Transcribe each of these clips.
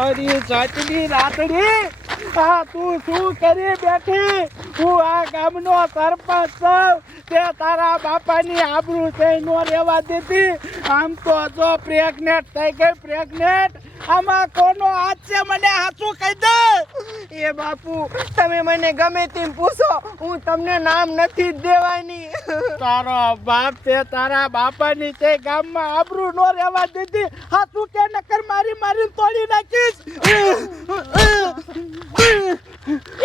તારી સાચની રાતડી આ તું શું કરી બેઠી? હું આ ગામનો સરપંચ છું, તે તારા બાપાની આબરૂ થઈ નો રહેવા દીધી. આમ તો જો પ્રેગ્નેટ થઈ ગઈ, પ્રેગ્નેટ. આમાં કોનો હાથ છે મને સાચું કહી દે. એ બાપુ તમે મને ગમે તેમ પૂછો, હું તમને નામ નથી દેવાની. તારો બાપ તે તારા બાપાની તે ગામમાં આબરૂ નો રહેવા દીધી. હાચું કે નકર મારી મારીને તોડી નાખીશ.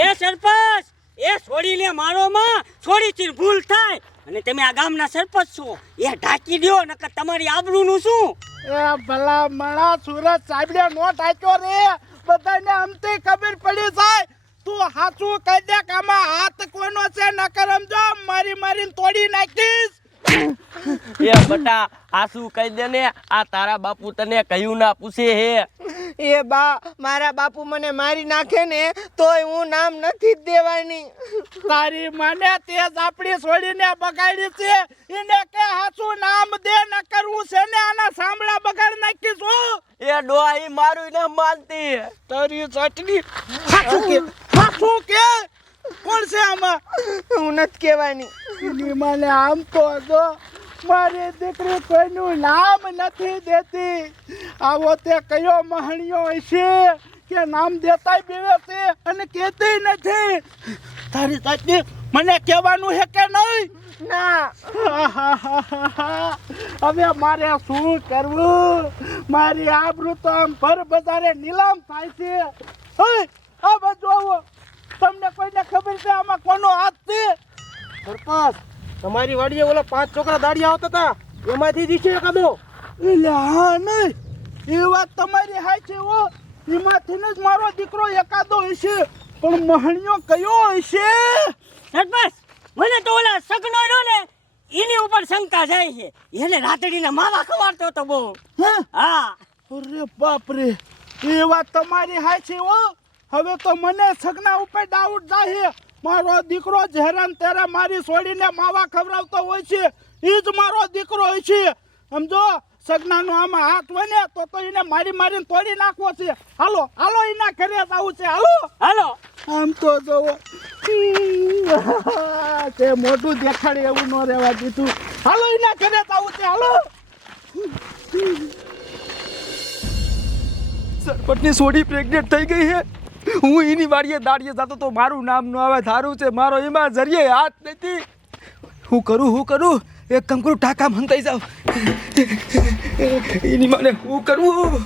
એ સરપંચ, એ છોડી લે મારો માં, છોડી થી ભૂલ થાય અને તમે આ ગામના સરપંચ છો, એ ઢાંકી દો નકર તમારી આબરૂનું શું? એ ભલા મણા સુરત સાહેબને નો ટાક્યો રે, બધાને અમથી ખબર પડી જાય. તું હાચું કહી દે કે આમાં હાથ કોનો છે, નકર સમજો મારી મારીને તોડી નાખીશ. એ બટા આસુ કહી દે ને, આ તારા બાપુ તને કયું ના પૂછે હે? એ બા મારા બાપુ મને મારી નાખે ને તોય હું નામ નથી દેવાની. તારી મને તેજ આપણી છોડીને બગાડી છે, એને કે હાચું નામ દે, નકર હું છે ને આના સાંભળા બગાડ નાખીશ. એ ડોહી મારું ન માનતી. તારી ચટણી હાચું કે, હાચું કે કોણ છે આમાં? હું નથી કહેવાની. એની મને આમ તો જો મારી દીકરી કોઈનું નામ નથી દેતી. આવો તે કયો મહણિયો હશે કે નામ દેતાય બેવે છે અને કહેતી નથી. તારી ચટણી મને કહેવાનું છે કે નહીં? ના. હવે મારે શું કરવું? મારી આબરૂ તો આમ ભર બજારે નીલામ થાય છે. આ બાજુ આવો, તમને કોઈને ખબર છે આમાં કોનો હાથ છે? સરપંચ તમારી વાડીએ ઓલા 5 છોકરા દાડિયા આવતા હતા, એમાંથી દીશે એકાદો. એટલે હા નહીં, એ વાત તમારી હાચી હો. એમાંથી જ મારો દીકરો એકાદો હશે, પણ મહણિયો કયો હશે? સરપંચ મને તો ઓલા સગનો રહ્યો ને એની ઉપર શંકા જાય છે, એને રાતડીના માવા ખવાડતો હતો બહુ. હા, હા અરે બાપ રે, એ વાત તમારી હાચી હો. હવે તો મને સગના ઉપર ડાઉટ જાય. મારો દીકરો જ હેરાન ત્યારે મારી છોડીને માવા ખવડાવતો હોય છે, એ જ મારો દીકરો હોય છે. સમજો, સગનાનો આમાં હાથ હોય ને તો એને મારી મારીને તોડી નાખવો છે. હાલો હાલો, એના ઘરે જવું છે. હાલો હાલો. આમ તો જોવો તે મોટું દેખાડે એવું ન રહેવા દીધું. હાલો એના ઘરે જવું છે. હાલો. સરપંચની છોડી પ્રેગ્નેન્ટ થઈ ગઈ છે. હું એની વાડીએ દાડીએ જતો તો મારું નામ ન આવે. થારું છે મારો એમાં જરીએ હાથ નથી. હું કરું એક કામ કરું, ટાકા મંતાઈ જાવ. એની માને હું કરવું?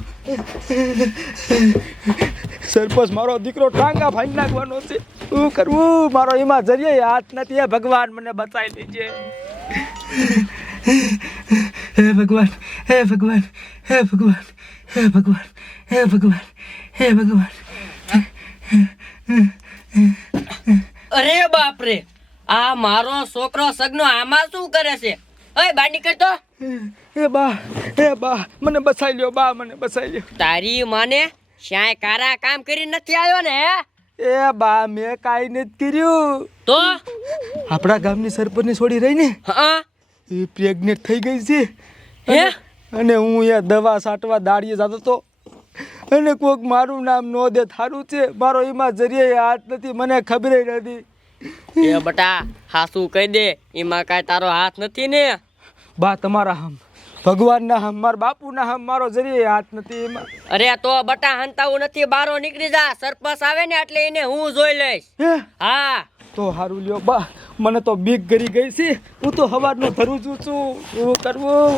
સરપંચ મારો દીકરો ટાંગા ભાંગી નાખવાનો છે. હું કરવું? મારો એમાં જરીએ હાથ નથી. હે ભગવાન મને બચાવી દેજે. હે ભગવાન, હે ભગવાન, હે ભગવાન, હે ભગવાન, હે ભગવાન, હે ભગવાન. અરે બાપ રે, આ મારો છોકરો સગનો આમાં શું કરે છે? ઓય બહાર નીકળ તો. એ બા મને બસાઈ લ્યો. બા મને બસાઈ લ્યો. તારી માને શ્યાય કારા કામ કરી નથી આવ્યો ને? એ બા મેં કાંઈ નથી કર્યું. તો આપણા ગામની સરપંચની છોડી રહી ને, હા એ પ્રેગ્નેન્ટ થઈ ગઈ છે. હે? અને હું અહીંયા દવા છાંટવા દાડીએ જતો તો, અને કોક મારું નામ નો દે. થારું છે મારો એમાં જરીએ હાથ નથી, મને ખબર નથી. એ બટા હાસુ કહી દે, એમાં કાંઈ તારો હાથ નથી ને? બા તમારા હમ, ભગવાનના હમ, મારા બાપુના હમ, મારો જરીએ હાથ નથી એમાં. અરે તો બટા હંતાવું નથી, બારો નીકળી જા. સરપંચ આવે ને એટલે એને હું જોઈ લઈશ. હે હા તો સારું લ્યો. બા મને તો બીક ગરી ગઈ છે. હું તો સવારનો ધરું છું. શું કરવું?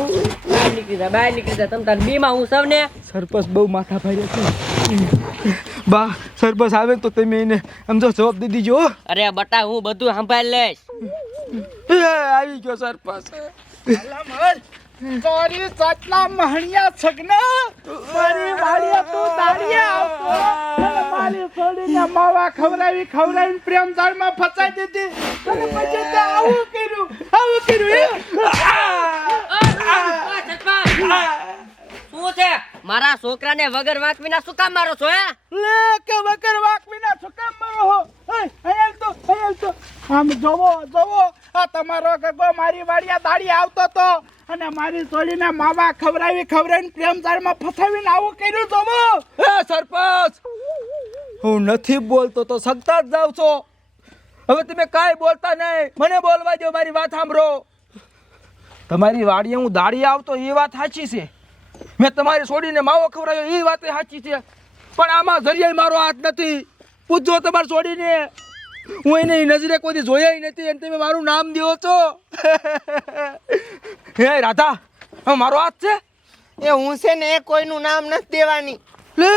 બહાર નીકળી જા તમ તાર બીમાં હું સૌને. સરપંચ બહુ માથા ભારે છે. બા સરપંચ આવે તો તમે એને સમજો જવાબ દઈ દીજો. અરે બટા હું બધું સંભાળી લઈશ. આવી ગયો સરપંચ. તારી સાચલા મહણિયા સગના મારી વાડીએ તું દાડીએ આવતો અને મારી છોડીને માવા ખવડાવી પ્રેમ જાળમાં ફસાઈ દીધી. અને પછી તે આવું કર્યું. શું છે? મારા છોકરાને વગર વાંક વિના શું કામ મારો છો? હે લે કે વગર વાક વિના શું કામ મારો હો? અહીંયા તો આમ જોવો આ તમારો ગગો મારી વાડિયા દાડી આવતો તો અને મારી છોડીને માવા ખવડાવીને પ્રેમજાળમાં ફસાવીને આવું કર્યું તો એ સરપંચ હું નથી બોલતો તો સગતા જ જાવ છો. હવે તમે કાંઈ બોલતા નહીં, મને બોલવા દો, મારી વાત સાંભળો. તમારી વાડીએ હું દાડી આવતો એ વાત સાચી છે, મેં તમારી છોડીને માવો ખવડાવ્યો એ વાત સાચી છે, પણ આમાં જરિયાઈ મારો હાથ નથી. પૂછજો તમારી છોડીને, હું એની નજરે કોઈ જોયા નથી અને તમે મારું નામ દો છો. હે રાધા, હવે મારો હાથ છે? એ હું છે ને એ કોઈનું નામ નથી દેવાની. લે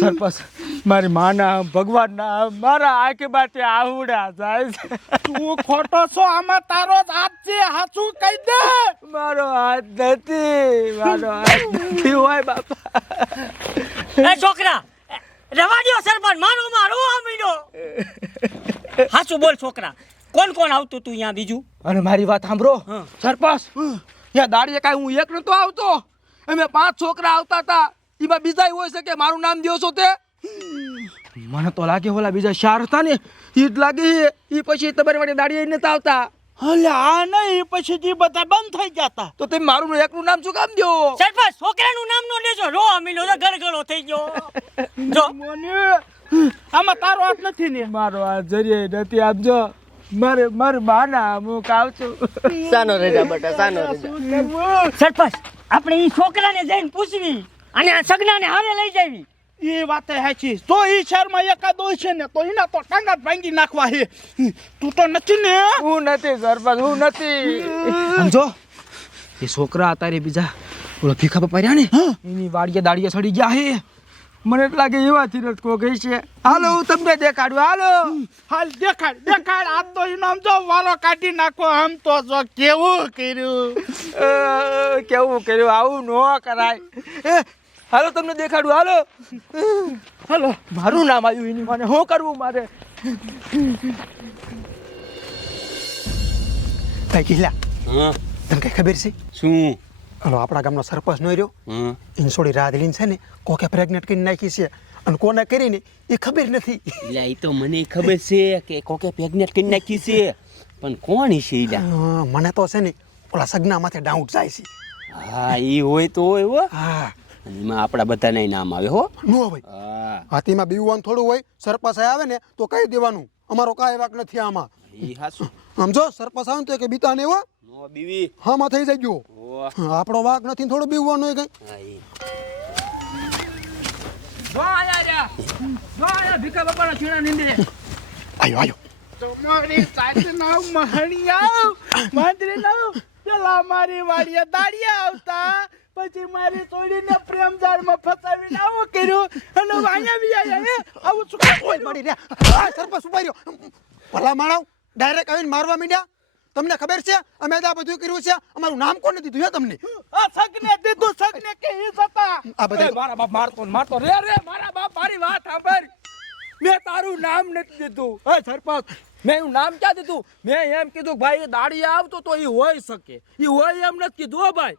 સરપંચ, મારી માના ભગવાનના મારા આંખે બાટે આવડા જાય છે. તું ખોટો છો, આમાં તારો જ હાથ છે, સાચું કહી દે. મારો હાથ નથી, મારો હાથ નથી હોય બાપા. એ છોકરા રવા દ્યો સરપંચ, મારો આમીનો. હાચું બોલ છોકરા, કોણ કોણ આવતું તું અહીંયા બીજું? અને મારી વાત સાંભળો હા. સરપંચ, ત્યાં દાડીએ કાંઈ હું એક નતો આવતો, અમે 5 છોકરા આવતા હતા. એમાં બીજા હોય છે કે મારું નામ દો છો તે? મને તો લાગે ઓલા બીજા 4 હતા ને ઈ જ લાગે. એ પછી તમારી વાળી દાડીએ નતા આવતા. હલે આ નહીં, પછી જે બધા બંધ થઈ જતા. તો તમે મારું એકલું નામ શું કામ દો? સરપંચ છોકરાનું નામ નો લેજો, રો આમીનો તો ગળગળો થઈ ગયો. જો મને આમાં તારો હાથ નથી ને. મારો હાથ જરીએ નથી. આપજો મારે બાના હું કાવ છું. સાનો રેજા બટા, સાનો રેજા. સરપંચ આપણે ઈ છોકરાને જઈને પૂછવી અને આ સગનાને હારે લઈ જાવી. એ વાત સાચી. તો ઈ શહેરમાં એકાદો છે ને તો એના તો ટાંગા જ ભાંગી નાખવા છે. તું તો નથી ને? હું નથી સરપંચ, હું નથી. સમજો, એ છોકરા અત્યારે બીજા ઓલા ભીખા પપ્પા રહ્યા ને એની વાડીએ દાડીએ સડી ગયા હે. મને જ લાગે એવાથી જ કો ગઈ છે. હાલો હું તમને દેખાડું. હાલો હાલ દેખાડ. આજ તો એનો આમ જો વારો કાઢી નાખો. આમ તો જો કેવું કર્યું. કેવું કર્યું, આવું ન કરાય. હાલો તમને દેખાડું. હાલો મારું નામ આવ્યું એની મને શું કરવું મારે? ભાઈ કિલ્લા, હા તને કઈ ખબર છે? શું? હલો, આપણા ગામનો સરપંચ નો રહ્યો, ઇન્સોડી રાધલીન છે ને કોકે પ્રેગ્નેટ કરી નાખી છે અને કોને કરીને એ ખબર નથી. એટલે એ તો મને ખબર છે કે કોકે પ્રેગ્નેટ કરી નાખી છે, પણ કોણ છે ઈલા? મને તો છે ને ઓલા સગના માથે ડાઉટ જાય છે. હા ઈ હોય તો હોય હો. હા, અને એમાં આપણા બધાના નામ આવે હો. નો ભાઈ, હા હાથીમાં બીવવાનું થોડું હોય. સરપંચ આવે ને તો કહી દેવાનું અમારો કાંઈ વાક નથી આમાં. ઈ હાસુ સમજો, સરપંચ આવે ને તો કે બીતા ને એવો નો બીવી. હા માં થઈ જાય. ઓ આપણો વાક નથી, થોડું બીવવાનું હોય કઈ. હા ઈ જો આયા ભીખા પપ્પાના છીણા નીંદરે. આયો તમારી સાચના મહણિયા મંત્રીનો પેલા મારી વાડીએ દાડિયા આવતા, પછી મારી છોડીને પ્રેમજાળમાં ફસાવીને આવું કર્યું અને વાયા બી આયા. આવું શું ઓય મળી રહ્યા. સરપંચ ઉભા રહ્યો. ભલા માણસ ડાયરેક્ટ આવીને મારવા માંડ્યા. તમને ખબર છે અમે આ બધું કર્યું છે? અમારું નામ કોને દીધું છે તમને? આ સગને દીધું, સગને કે ઈ જતા. આ બધા મારા બાપ મારતો રે મારા બાપ, મારી વાત સાંભળ. મેં તારું નામ નથી દીધું. હે સરપંચ, મેં એનું નામ ક્યાં દીધું? મેં એમ કીધું ભાઈ દાડી આવતો તો એ હોઈ શકે, એ હોય એમ નથી કીધું. હો ભાઈ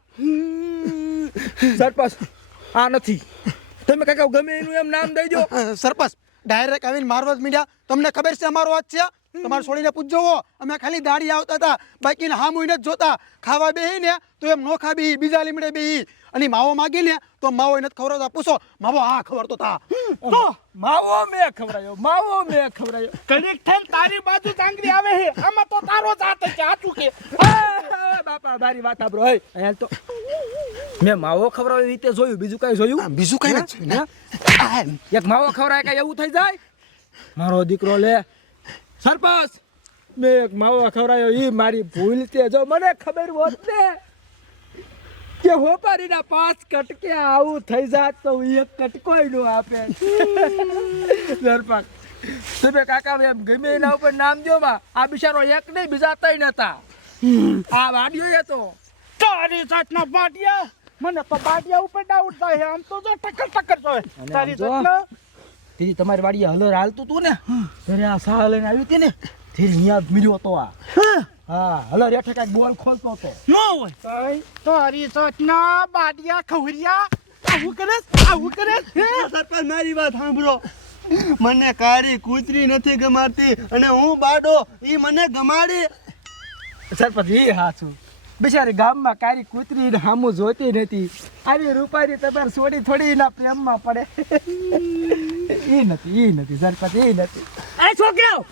સરપંચ, આ નથી. તમે કાકા ગમે એનું એમ નામ દઈ દો. સરપંચ ડાયરેક્ટ આવીને મારવા જ મીડ્યા. તમને ખબર છે અમારો હાથ છે? તમારે છોડીને પૂછજો. અમે ખાલી દાડી આવતા હતા, બાકીને હા મુઈને જ જોતા. ખાવા બેહી ને તો એમ નો ખાબી, બીજા લીમડે બેહી. અને માવો માગી ને તો માવો એને ખવડાવતા. પૂછો માવો હા ખવડતો તા. તો માવો મેં ખવડાયો. કડીક થઈને તારી બાજુ ચાંગરી આવે છે. આમાં તો તારો જ હાથ છે. સાચું કે બાપા મારી વાત સાંભળો. હે અહીંયા તો મેં માવો ખવડાવ્યો રીતે જોયું, બીજું કઈ જોયું? બીજું કઈ નથી ને. એક માવો ખવડાય કઈ એવું થઈ જાય? મારો દીકરો લે સરપંચ, મેં એક માવો ખવડાયો એ મારી ભૂલ છે. જો મને ખબર હોત ને કે હોપારીના 5 કટકે આવું થઈ જાત તો એક કટકોય નો આપે. સરપંચ તમે કાકા એમ ગમે એના ઉપર નામ દો માં. આ બિચારો એક નહીં, બીજા 3 હતા. આ વાડિયો એ તો તારી જાતના બાટિયા. મને તો બાટિયા ઉપર ડાઉટ થાય છે. આમ તો જો ટક્કર જોઈએ. તારી જો. જાતના તેથી તમારી વાડીએ હલર હાલતું તું ને ત્યારે આ સાહ લઈને આવી હતી ને ત્યારે અહીંયા જ મિલ્યો તો આ. હા હલર હેઠે કાંઈક બોલ ખોલતો હતો. ન હોય તારી જાતના બાટિયા ખવરિયા. આવું કરે. સરપંચ મારી વાત સાંભળો. મને કાળી કૂતરી નથી ગમાડતી અને હું બાડો ઈ મને ગમાડી. સરપંચ એ હાચું બિચારી ગામમાં કારી કૂતરી હામું જોતી નથી. આવી રૂપારી તમારે છોડી થોડી એના પ્રેમમાં પડે. એ નથી સરપંચ એ નથી. એ છોકરાઓ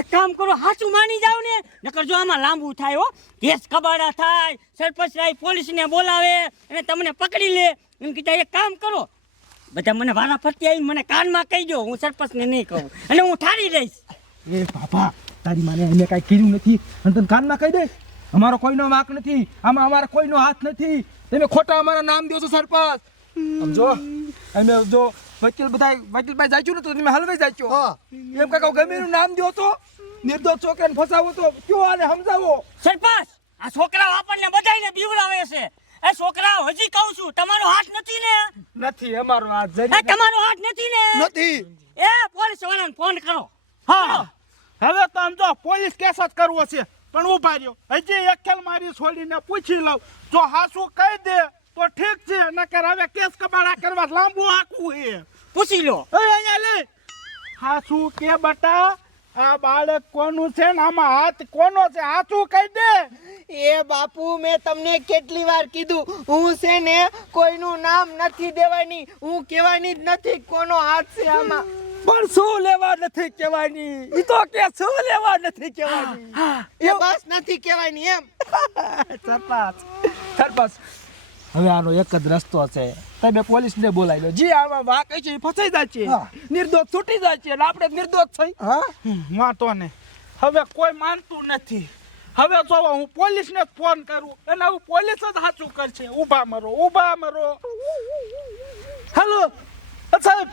એક કામ કરો, હાચું માની જાવ ને, નકર જો આમાં લાંબુ થાય હો, કેસ કબાડા થાય, સરપંચ રાય પોલીસને બોલાવે અને તમને પકડી લે. એમ કીધા એક કામ કરો, બધા મને વારા ફરતી આવીને મને કાનમાં કહી દો, હું સરપંચને નહીં કહું અને હું ઠારી રહીશ. એ બાપા તારી માને એને કાંઈ કીધું નથી અને તને કાનમાં કહી દે. અમારો કોઈનો વાંક નથી, આમાં અમારો કોઈનો હાથ નથી. તમે ખોટા અમારા નામ દો છો સરપંચ. સમજો અમે જો વકીલભાઈ જાચ્યું ને તો તમે હલવાઈ જાચ્યો. એમ કાકા ગમે એનું નામ દો તો નિર્દોષ છોકરાને ફસાવો તો કયો આને સમજાવો. સરપંચ આ છોકરાઓ આપણને બધાયને બીવડાવે છે. એ છોકરાઓ હજી કહું છું, તમારો હાથ નથી ને? નથી અમારો હાથ એ તમારો હાથ નથી ને? નથી. એ પોલીસ વાળાને ફોન કરો. હા હવે તો આમ જો પોલીસ કેસ જ કરવો છે, પણ ઉભા રહ્યો, હજી અખેલ મારી છોડીને પૂછી લઉં. જો હાસું કહી દે તો ઠીક છે, નકર હવે કેસ કબાડા કરવા લાંબુ આખું છે. પૂછી લો. એ અહીંયા લે હાસું કે બટા, આ બાળક કોનું છે ને આમાં હાથ કોનો છે? હાચું કહી દે. એ બાપુ મેં તમને કેટલી વાર કીધું, હું છે ને કોઈનું નામ નથી દેવાની, હું કહેવાની જ નથી કોનો હાથ છે આમાં. પણ શું લેવા નથી કહેવાની? ઈ તો કે શું લેવા નથી કહેવાની? એ બસ નથી કહેવાની એમ. સરપંચ હવે આનો એક જ રસ્તો છે, તમે પોલીસને બોલાવી લો. જે આમાં વાંક છે એ ફસાઈ જાય છે, નિર્દોષ છૂટી જાય છે અને આપણે નિર્દોષ થઈ. વાંધો ને હવે કોઈ માનતું નથી. હવે જો હું પોલીસને જ ફોન કરું અને હું પોલીસ જ સાચું કરશે. ઊભા મરો. હેલો સાહેબ,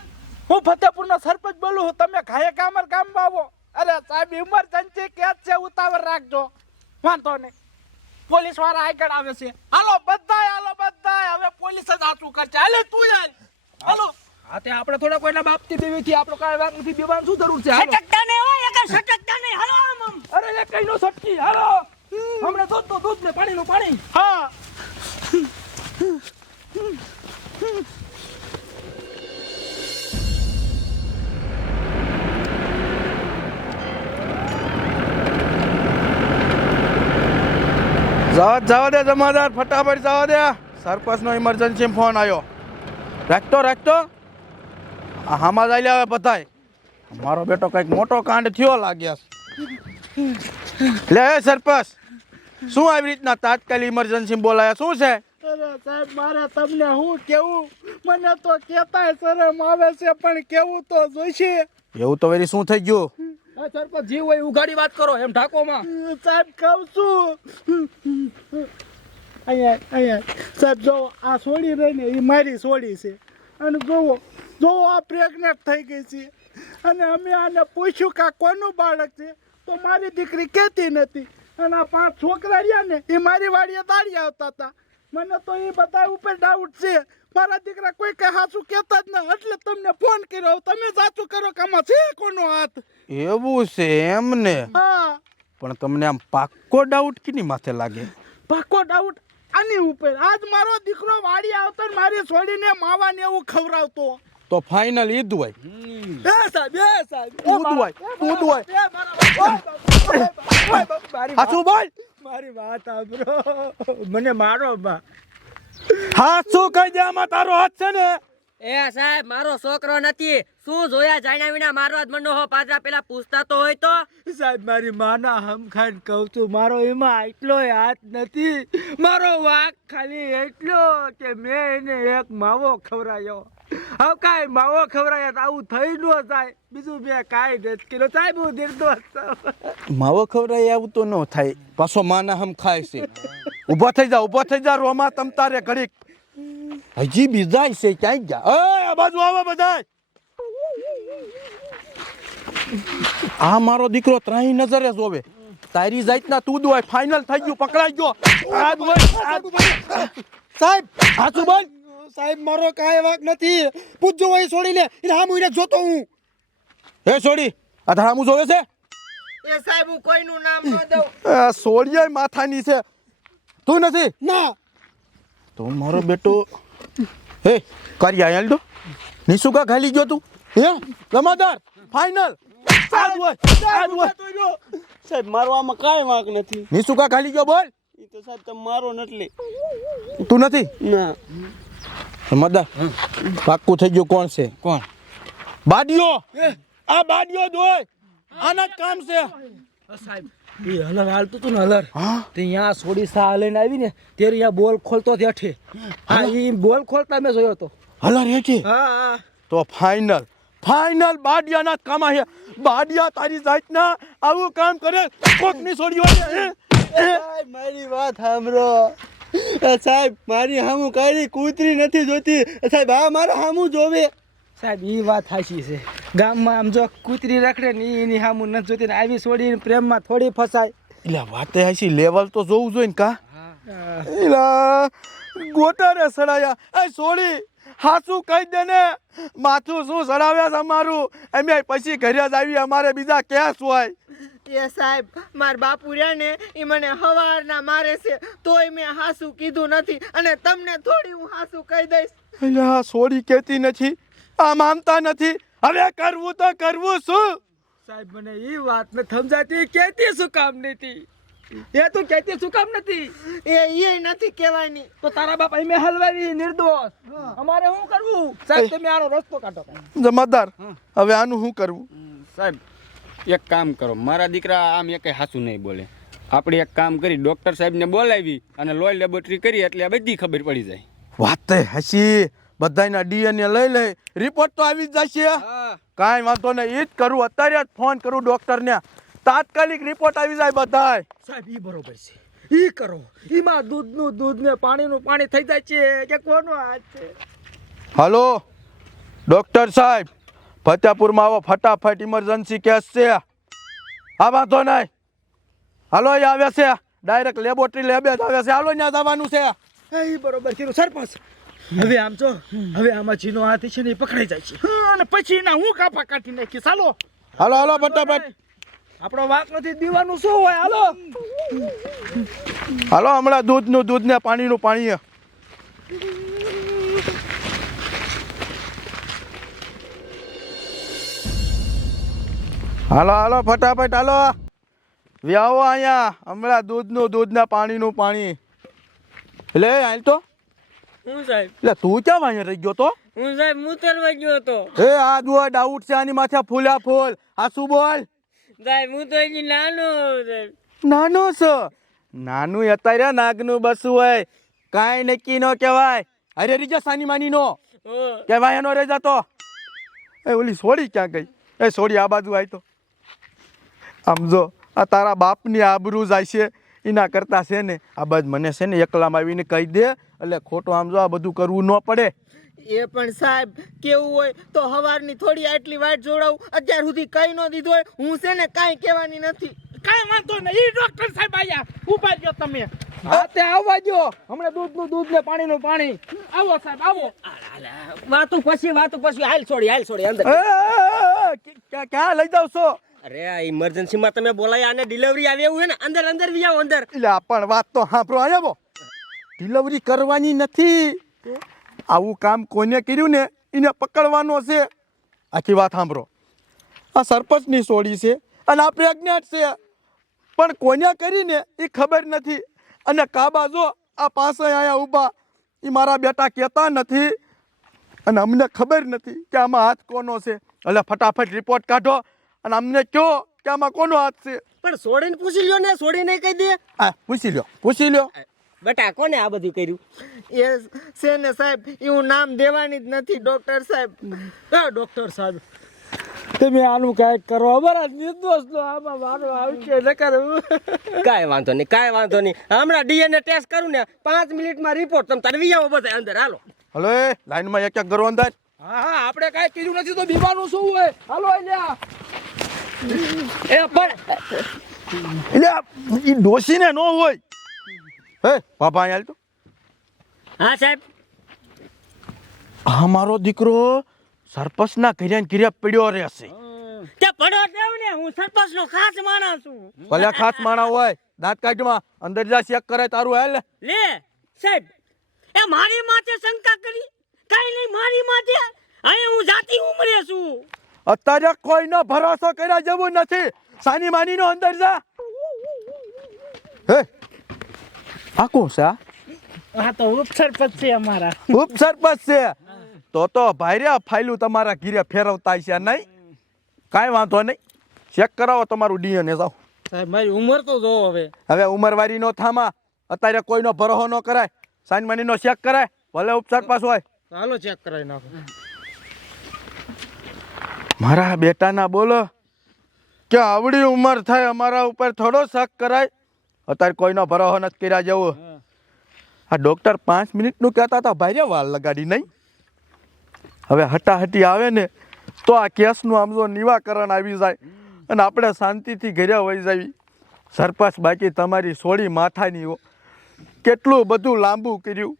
હું ફતેપુરનો સરપંચ બોલું છું. તમે ઘાયે ગામમાં આવો. અરે સાહેબ ઇમરજન્સી કેસ છે, ઉતાવળ રાખજો. વાંધો નહીં, પોલીસ વાળા આગળ આવે છે. હાલો બધાય હવે પોલીસ જ સાચું કરશે. હાલે તું યાર હાલો. હા તે આપણે થોડા કોઈના બાપથી બેવીથી આપણો કાંઈ વાંક નથી, બેવાનું શું જરૂર છે? હાલો. સટકતા નહીં હોય, એક સટકતા નહીં. હાલો આમ. અરે એ કઈ નો સટકી. હાલો હમણાં દૂધ ને પાણીનું પાણી. હા જવા દે જમાદાર, ફટાફટ જવા દે. સરપંચનો ઇમરજન્સી ફોન આવ્યો. રાખતો આમાં જ આવે બધાય. મારો બેટો કઈક મોટો કાંડ થયો લાગ્યા. લે સરપંચ, શું આવી રીતના તાત્કાલિક ઇમરજન્સી બોલાયા? શું છે? અરે સાહેબ મારે તમને શું કેવું? મને તો કેતાય શરમ આવે છે, પણ કેવું તો જોઈશે. એવું તો વેરી શું થઈ ગયું? સરપંચ જીવ હોય ઉઘાડી વાત કરો એમ ઢાકોમાં. સાહેબ કહું છું અહીંયા સાહેબ જો આ છોડી રહી ને એ મારી છોડી છે, અને જોવો આ પ્રેગ્નેન્ટ થઈ ગઈ છે. અને અમે આને પૂછ્યું કે આ કોનું બાળક છે, તો મારી દીકરી કહેતી નથી. અને આ 5 છોકરા રહ્યા ને એ મારી વાડીએ દાડી આવતા હતા. મને તો એ બધા ઉપર ડાઉટ છે. મારા દીકરા કોઈ કઈ સાચું કહેતા જ ના, એટલે તમને ફોન કર્યો. તમે સાચું કરો કે આમાં છે કોનો હાથ? એવું છે એમને? હા. પણ તમને આમ પાક્કો ડાઉટ કેની માથે લાગે? પાક્કો ડાઉટ આની ઉપર. આજ મારો દીકરો વાડી આવતો ને મારી છોડીને માવા ને એવું ખવડાવતો. તો ફાઇનલ ઈદ હોય. તું હોય હાચું બોલ. મારી વાત સાંભળો, મને મારો બા. હા શું કહી દે, આમાં તારો હાથ છે ને? એ સાહેબ મારો છોકરો નથી. શું જોયા જાણ્યા વિના મારવા જ મંડો હો? પાદરા પેલા પૂછતા તો હોય તો. સાહેબ મારી માના હમખાઈને કહું છું, મારો એમાં એટલો હાથ નથી. મારો વાંક ખાલી એટલો કે મેં એને એક માવો ખવડાવ્યો. હવે કાંઈ માવો ખવડાવ્યા તો આવું થઈ ન જાય. બીજું મેં કાંઈ નથી કર્યું. સાહેબ હું નિર્દોષ છું. માવો ખવડાય આવું તો ન થાય. પાછો માના હમ ખાય છે. ઊભા થઈ જા રોમા તમ તારે ઘડીક. હજી બીજા છે ક્યાંય ગયા? આ બાજુ આવો બધાય. આ મારો દીકરો ત્રાહી નજરે જોવે. તારી જાતના તું દોય. ફાઇનલ થઈ ગયું, પકડાઈ ગયો. સાહેબ હાચું બોલ. સાહેબ મારો કાંઈ વાંક નથી. પૂછજો હોય છોડીને, એને હામું એને જોતો હું. હે છોડી, આ ધડામું જોવે છે? એ સાહેબ હું કોઈનું નામ ન દઉં. આ સોડિયા માથાની છે. તું નથી? ના. તો મારો બેટો હે કર્યા હેલ તો નિસુકા ખાલી ગયો તું. હે જમાદાર ફાઇનલ આજ હોય આજ હોય સાહેબ મારો આમાં કાંઈ વાંક નથી. નિસુકા ખાલી ગયો બોલ એ તો સાહેબ તમે મારો નથી. તું નથી ના જમાદાર પાક્કું થઈ ગયું. કોણ છે કોણ? બાડીઓ આ બાડીઓ જ હોય. આના જ કામ છે. સાહેબ એ હલર હાલતું હતું ને હલર હા તે અહીંયા સોડી સા લઈને આવી ને ત્યારે અહીંયા બોલ ખોલતો થેઠે. હા એ બોલ ખોલતા મેં જોયો તો. હલા રે છે હા હા તો ફાઇનલ ફાઇનલ બાડિયાના જ કામ છે. બાડિયા તારી જાતના આવું કામ કરે કોકની છોડી હોય મારી વાત સાંભળો સાહેબ. મારી હામું કાંઈ કૂતરી નથી જોતી સાહેબ. આ મારા હામું જોવે. સાહેબ એ વાત સાચી છે. ગામમાં આમ જો કૂતરી રખડે ને એની સામું નથી જોતી ને આવી છોડીને પ્રેમમાં થોડી ફસાય. એટલે વાતે હાસી લેવલ તો જોવું જોઈએ ને કા. એલા ગોટારે સડાયા એ છોડી હાસું કહી દે ને માથું શું સડાવ્યા છે અમારું. અમે પછી ઘરે જ આવી અમારે બીજા કેસ હોય. એ સાહેબ માર બાપુ રહ્યા ને એ મને હવારના મારે છે તોય મેં હાસું કીધું નથી અને તમને થોડી હું હાસું કહી દઈશ. એટલે આ છોડી કહેતી નથી આ માનતા નથી. હવે કરવું તો કરવું શું? સાહેબ મને એ વાત ને સમજાતી કેતી શું કામ નથી. એ તું કેતી શું કામ નથી. એ નથી કહેવાની. તો તારા બાપ અમે હલવાવી નિર્દોષ. અમારે શું કરવું સાહેબ? તમે આનો રસ્તો કાઢો. જમાદાર હવે આનું શું કરવું? સાહેબ એક કામ કરો, મારા દીકરા આમ એક હાસું નહીં બોલે. આપણે એક કામ કરી ડૉક્ટર સાહેબને બોલાવી અને લોહી લેબોરેટરી કરી એટલે આ બધી ખબર પડી જાય. વાત હસી બધાના ડીએનએ લઈ લે રિપોર્ટ તો આવી જ જશે. કાંઈ વાંધો નહીં એ જ કરું. અત્યારે જ ફોન કરું ડૉક્ટરને તાત્કાલિક રિપોર્ટ આવી જાય બધાય. સાહેબ ઈ બરોબર છે. ઈ કરો. ઈમાં દૂધ ને પાણીનું પાણી થઈ જાય છે કે કોનો હાથ છે? હલો ડૉક્ટર સાહેબ ફતેપુરમાં આવો ફટાફટ ઇમરજન્સી કેસ છે. હા વાંધો નહીં હાલો એ આવે છે ડાયરેક્ટ લેબોરેટરી લેબે જ આવે છે. હાલો ત્યાં જવાનું છે. ઈ બરોબર કીધું સરપંચ. હવે આમ જો હવે આમાં જીનો હાથ છે ને એ પકડાઈ જાય છે. અને પછી એના હું કાપા કાઢી નાખી. ચાલો હાલો હાલો ફટાફટ આપણો વાક નથી દીવાનું શું હોય. હાલો હાલો હમણાં દૂધનું દૂધ ને પાણીનું પાણી. હાલો હાલો ફટાફટ હાલો વ્યાવો અહીંયા હમણાં દૂધનું દૂધ ને પાણીનું પાણી. એટલે હાલ તો હું સાહેબ એટલે તું ક્યાં અહીંયા રહી ગયો તો? હું સાહેબ મુતરવા ગયો હતો. એ આ દુઆ ડાઉટ છે આની માથે ફૂલ્યા ફૂલ. આ શું બોલ? સાહેબ હું તો હજી નાનો સાહેબ. નાનો છે નાનું અત્યારે નાગનું બસું હોય કાંઈ નક્કી ન કહેવાય. અરે રીજા સાની માની નો કહેવાય એનો રે જતો. એ ઓલી સોડી ક્યાં ગઈ? એ સોડી આ બાજુ આવી તો આમ જો આ તારા બાપની આબરૂ જાય છે એના કરતા છે ને આ બાજુ મને છે ને એકલામાં આવીને કહી દે એટલે ખોટું આમ જો આ બધું કરવું ન પડે. એ પણ સાહેબ કેવું હોય તો હવારની થોડી આટલી વાટ જોડાવું અત્યાર સુધી કઈ ન દીધું હોય. હું છે ને કાંઈ કહેવાની નથી. કાંઈ વાંધો નહીં. ઈ ડોક્ટર સાહેબ આયા ઉભા રહ્યો તમે. હા તે આવવા દો. હમણાં દૂધનું દૂધ ને પાણીનું પાણી. આવો સાહેબ આવો. વાતું પછી હાલ છોડી અંદર. ક્યાં લઈ જાવ છો? અરે આ ઇમરજન્સીમાં તમે બોલાયા અને ડિલિવરી આવી એવું હે ને અંદર બી આવો અંદર. એટલે આ પણ વાત તો સાંભળો આવ્યો ડિલિવરી કરવાની નથી. આવું કામ કોને કર્યું ને એને પકડવાનો છે. આખી વાત સાંભળો આ સરપંચની સોડી છે અને આ પ્રેગ્નેન્ટ છે પણ કોને કરીને એ ખબર નથી. અને કાબા જો આ પાસે આયા ઊભા એ મારા બેટા કહેતા નથી અને અમને ખબર નથી કે આમાં હાથ કોનો છે. એટલે ફટાફટ રિપોર્ટ કાઢો અને અમને કહો કે આમાં કોનો હાથ છે. પણ છોડીને પૂછી લ્યો ને છોડીને કહી દે. હા પૂછી લ્યો. બેટા કોને આ બધું કર્યું? એ છે ને સાહેબ એવું નામ દેવાની જ નથી ડોક્ટર સાહેબ. ડોક્ટર સાહેબ તમે આનું કાંઈક કરો. અમારા નિર્દોષ નો આમાં મારો આવશે ન કરવું. કાંઈ વાંધો નહીં હમણાં ડીએનએ ટેસ્ટ કરું ને 5 મિનિટમાં રિપોર્ટ તમે તારે વી આવો બધા અંદર. હાલો હલો એ લાઈનમાં એક ગરો અંદર. હા આપણે કાંઈ કીધું નથી તો બીવાનું શું હોય. હાલો અહીંયા એ પણ એટલે એ ડોસીને ન હોય. હે બાપા અહીંયા તો હા સાહેબ આ મારો દીકરો સરપંચના ઘરે ઘરે પડ્યો રહેશે. તે પડો દેવ ને હું સરપંચનો ખાસ માણસ છું. ભલે ખાસ માણા હોય દાંત કાઢમાં અંદર જા ચેક કરે તારું હાલ. લે સાહેબ એ મારી માથે શંકા કરી. કાઈ નહીં મારી માથે અહીંયા હું જાતી ઉમરે છું. અત્યારે કોઈનો ભરોસો કર્યા જેવું નથી. સાની માનીનો અંદર જા. હે આ કોણ છે? આ તો ઉપસરપંચ છે અમારા. ઉપસરપંચ છે તો ભાઈર્યા ફાઇલું તમારા ઘીરે ફેરવતા છે નહીં? કાંઈ વાંધો નહીં, ચેક કરાવો તમારું ડીએનએ. જાઓ સાહેબ મારી ઉંમર તો જોવો હવે ઉંમરવારી નો થામા. અત્યારે કોઈનો ભરોસો ન કરાય. સાની માનીનો ચેક કરાય, ભલે ઉપસરપંચ હોય. હાલો ચેક કરાવી નાખો. મારા બેટાના બોલો કે આવડી ઉંમર થાય અમારા ઉપર થોડો શક કરાય. અત્યારે કોઈનો ભરોસો નથી કર્યા જેવું. આ ડોક્ટર 5 મિનિટનું કહેતા હતા, ભાઈ વાલ લગાડી નહીં. હવે હટાહટી આવે ને તો આ કેસનું આમ જો નિવાકરણ આવી જાય અને આપણે શાંતિથી ઘરે વહી જવી. સરપંચ બાકી તમારી સોળી માથાની હો. કેટલું બધું લાંબુ કર્યું.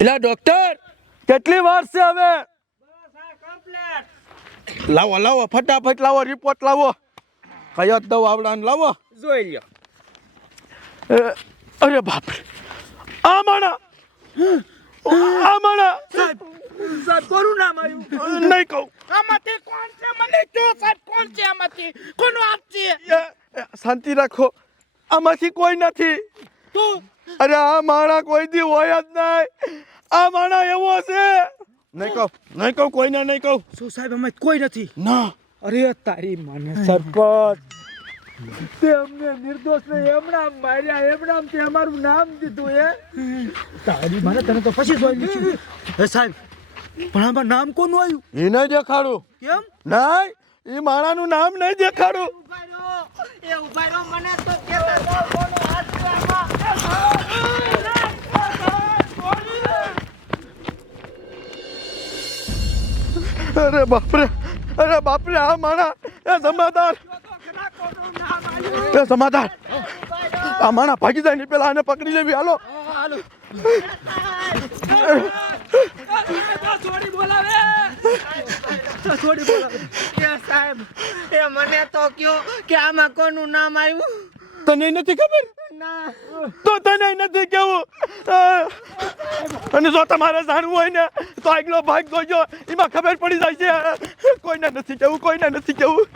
એટલે ડોક્ટર કેટલી વાર છે હવે? લાવો લાવો, ફટાફટ લાવો, રિપોર્ટ લાવો. કયો દવા આવડાને લાવો. જોઈ લ્યો. અરે બાપ રે, આ માણા સાહેબ કોનું નામ આવ્યું? નહીં કહું. આમાંથી કોણ છે મને કહો સાહેબ, કોણ છે આમાંથી? કોનો હાથ છે? શાંતિ રાખો, આમાંથી કોઈ નથી. તું અરે આ માણા કોઈ દી હોય જ નહીં. આ માણા એવો છે. નહીં કહું, કોઈને નહીં કહું. શું સાહેબ અમે કોઈ નથી? ના. અરે તારી માને સરપંચ તે અમને નિર્દોષ ને એમના માર્યા, એમના તે અમારું નામ દીધું. તારી માને તને તો પછી જોઈ લીધું. હે સાહેબ પણ આમાં નામ કોનું આવ્યું? એ નહીં દેખાડું. કેમ? નહીં, એ માણાનું નામ નહીં દેખાડું. ઉભા રહ્યો, મને તો કહેતા કોનો હાથ છે આમાં? અરે બાપરે, અરે બાપરે, આ માણા એ જમાદાર, એ જમાદાર, આ માણા ભાગી જાય ને પેલા આને પકડી લેવી. હાલો સાહેબ એ મને તો કયો કે આમાં કોનું નામ આવ્યું? તને નથી ખબર? ના. તો તને નથી કેવું. અને જો તમારે જાણવું હોય ને તો આગલો ભાગ જોજો, એમાં ખબર પડી જાય છે. કોઈને નથી કેવું, કોઈને નથી કેવું.